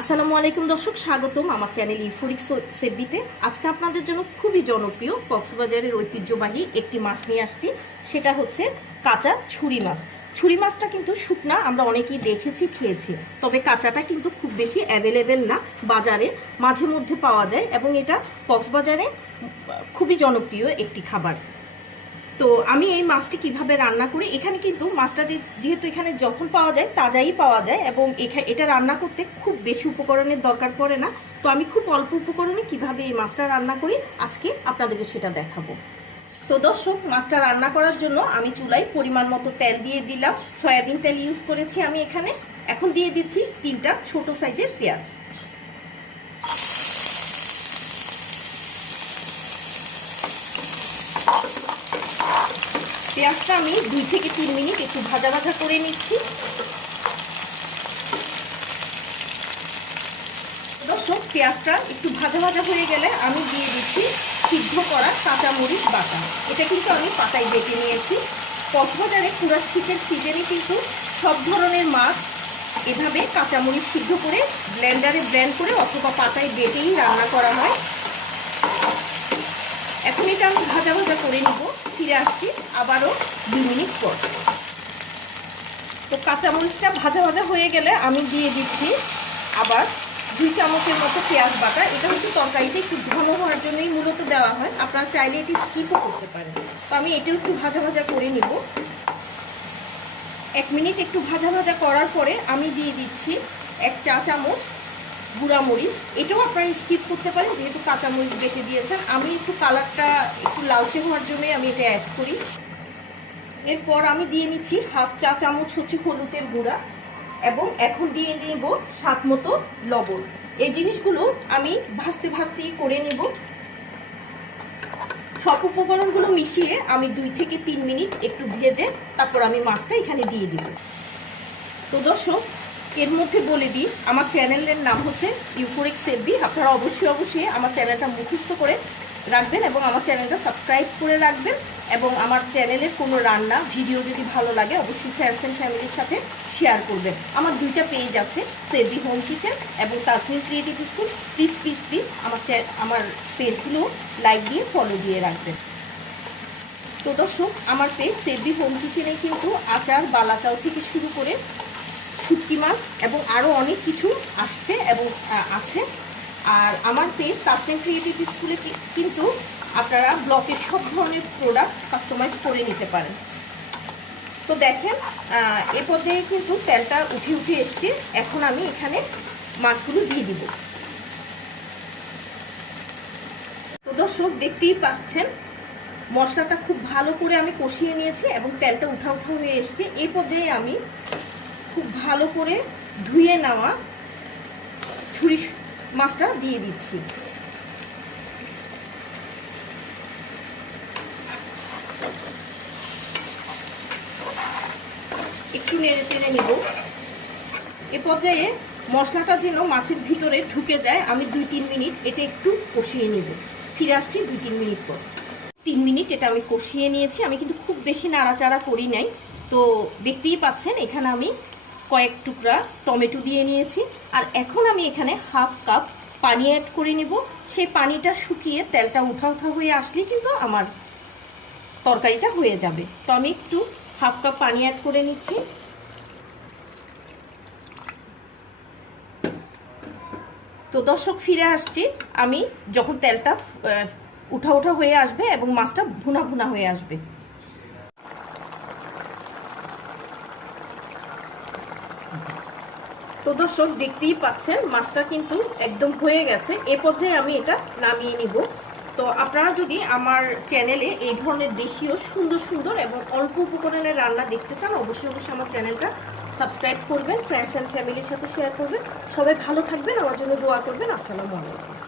আসসালামু আলাইকুম দর্শক, স্বাগতম আমার চ্যানেল ইফোরিক সেবিতে আজকে আপনাদের জন্য খুবই জনপ্রিয় কক্সবাজারের ঐতিহ্যবাহী একটি মাছ নিয়ে আসছি। সেটা হচ্ছে কাঁচা ছুরি মাছ। ছুরি মাছটা কিন্তু শুকনা, আমরা অনেকেই দেখেছি, খেয়েছি। তবে কাঁচাটা কিন্তু খুব বেশি অ্যাভেলেবেল না বাজারে, মাঝে মধ্যে পাওয়া যায় এবং এটা কক্সবাজারে খুবই জনপ্রিয় একটি খাবার। তো আমি এই মাছটি কীভাবে রান্না করি? এখানে কিন্তু মাছটা যেহেতু এখানে যখন পাওয়া যায় তাজাই পাওয়া যায় এবং এখানে এটা রান্না করতে খুব বেশি উপকরণের দরকার পড়ে না। তো আমি খুব অল্প উপকরণে কীভাবে এই মাছটা রান্না করি? আজকে আপনাদেরকে সেটা দেখাবো। তো দর্শক, মাছটা রান্না করার জন্য আমি চুলায় পরিমাণ মতো তেল দিয়ে দিলাম। সয়াবিন তেল ইউজ করেছি আমি এখানে। এখন দিয়ে দিচ্ছি তিনটা ছোট সাইজের পেঁয়াজ। পেঁয়াজটা আমি দুই থেকে তিন মিনিট একটু ভাজা ভাজা করে নিচ্ছি। দর্শক, পেঁয়াজটা একটু ভাজা ভাজা হয়ে গেলে আমি দিয়ে দিচ্ছি সিদ্ধ করা কাঁচামরিচ বাটা। এটা কিন্তু আমি পাতায় বেটে নিয়েছি। কক্সবাজারে পুরো শীতের সিজনে কিন্তু সব ধরনের মাছ এভাবে কাঁচামরিচ সিদ্ধ করে ব্লেন্ডারে ব্লেন্ড করে অথবা পাতায় বেটেই রান্না করা হয়। এখন এটা আমি ভাজা ভাজা করে নিব। ফিরে আসছি আবারও দুই মিনিট পর। তো কাঁচামরিচটা ভাজা ভাজা হয়ে গেলে আমি দিয়ে দিচ্ছি আবার দুই চামচের মতো পেঁয়াজ বাটা। এটা হচ্ছে তরকারিতে একটু ঘন হওয়ার জন্যই মূলত দেওয়া হয়। আপনারা চাইলে এটি স্কিপও করতে পারেন। তো আমি এটাও একটু ভাজা ভাজা করে নিব। এক মিনিট একটু ভাজা ভাজা করার পরে আমি দিয়ে দিচ্ছি এক চা চামচ গুঁড়া মরিচ, এটাও আপনারা স্কিপ করতে পারেন, যেহেতু কাঁচা মরিচ বেটে দিয়েছেন। আমি একটু কালারটা একটু লালচে হওয়ার জন্যই আমি এটা অ্যাড করি। এরপর আমি দিয়ে নিচ্ছি হাফ চা চামচ হচ্ছে হলুদের গুঁড়া এবং এখন দিয়ে নেব স্বাদ মতো লবণ। এই জিনিসগুলো আমি ভাজতে ভাজতেই করে নেব। সব উপকরণগুলো মিশিয়ে আমি দুই থেকে তিন মিনিট একটু ভেজে তারপর আমি মাছটা এখানে দিয়ে দিব। তো দর্শক এর মধ্যে বলে দিই, আমার চ্যানেলের নাম হচ্ছে ইউফোরিক সেভি আপনারা অবশ্যই অবশ্যই আমার চ্যানেলটা মুখস্থ করে রাখবেন এবং আমার চ্যানেলটা সাবস্ক্রাইব করে রাখবেন এবং আমার চ্যানেলের কোনো রান্না ভিডিও যদি ভালো লাগে, অবশ্যই ফ্রেন্ডস অ্যান্ড ফ্যামিলির সাথে শেয়ার করবেন। আমার দুইটা পেজ আছে সেভি হোম কিচেন এবং Tasmin creative school please please please আমার আমার পেজগুলো লাইক দিয়ে ফলো দিয়ে রাখবেন। তো দর্শক, আমার পেজ সেভি হোম কিচেনে কিন্তু আচার বালাচাও থেকে শুরু করে শুটকি মাছ এবং আরও অনেক কিছু আসছে এবং আছে। আর আমার পেজ তাসলিম ক্রিয়েটিভ স্কুলে কিন্তু আপনারা ব্লকের সব ধরনের প্রোডাক্ট কাস্টমাইজ করে নিতে পারেন। তো দেখেন এ পর্যায়ে কিন্তু তেলটা উঠে উঠে এসছে। এখন আমি এখানে মাছগুলো দিয়ে দিব। তো দর্শক, দেখতেই পাচ্ছেন, মশলাটা খুব ভালো করে আমি কষিয়ে নিয়েছি এবং তেলটা উঠা উঠা হয়ে এসছে। এই পর্যায়ে আমি খুব ভালো করে ধুয়ে নেওয়া ছুরি মাছটা দিয়ে দিচ্ছি। একটু নেড়ে চেড়ে নিব। এ পর্যায়ে মশলাটা যেন মাছের ভিতরে ঢুকে যায়, আমি দুই তিন মিনিট এটা একটু কষিয়ে নিব। ফিরে আসছি দুই তিন মিনিট পর। তিন মিনিট এটা আমি কষিয়ে নিয়েছি, আমি কিন্তু খুব বেশি নাড়াচাড়া করি নাই। তো দেখতেই পাচ্ছেন, এখানে আমি কয়েক টুকরা টমেটো দিয়ে নিয়েছি। আর এখন আমি এখানে হাফ কাপ পানি অ্যাড করে নেব। সেই পানিটা শুকিয়ে তেলটা উঠা উঠা হয়ে আসলেই কিন্তু আমার তরকারিটা হয়ে যাবে। তো আমি একটু হাফ কাপ পানি অ্যাড করে নিচ্ছি। তো দর্শক, ফিরে আসছি। আমি যখন তেলটা উঠা উঠা হয়ে আসবে এবং মাছটা ভুনা ভুনা হয়ে আসবে। তো দর্শক, দেখতেই পাচ্ছেন, মাছটা কিন্তু একদম হয়ে গেছে। এ পর্যায়ে আমি এটা নামিয়ে নিব। তো আপনারা যদি আমার চ্যানেলে এই ধরনের দেশীয় সুন্দর সুন্দর এবং অল্প উপকরণের রান্না দেখতে চান, অবশ্যই অবশ্যই আমার চ্যানেলটা সাবস্ক্রাইব করবেন ফ্রেন্ডস অ্যান্ড ফ্যামিলির সাথে শেয়ার করবেন। সবাই ভালো থাকবেন, আমার জন্য দোয়া করবেন। আসসালামু আলাইকুম।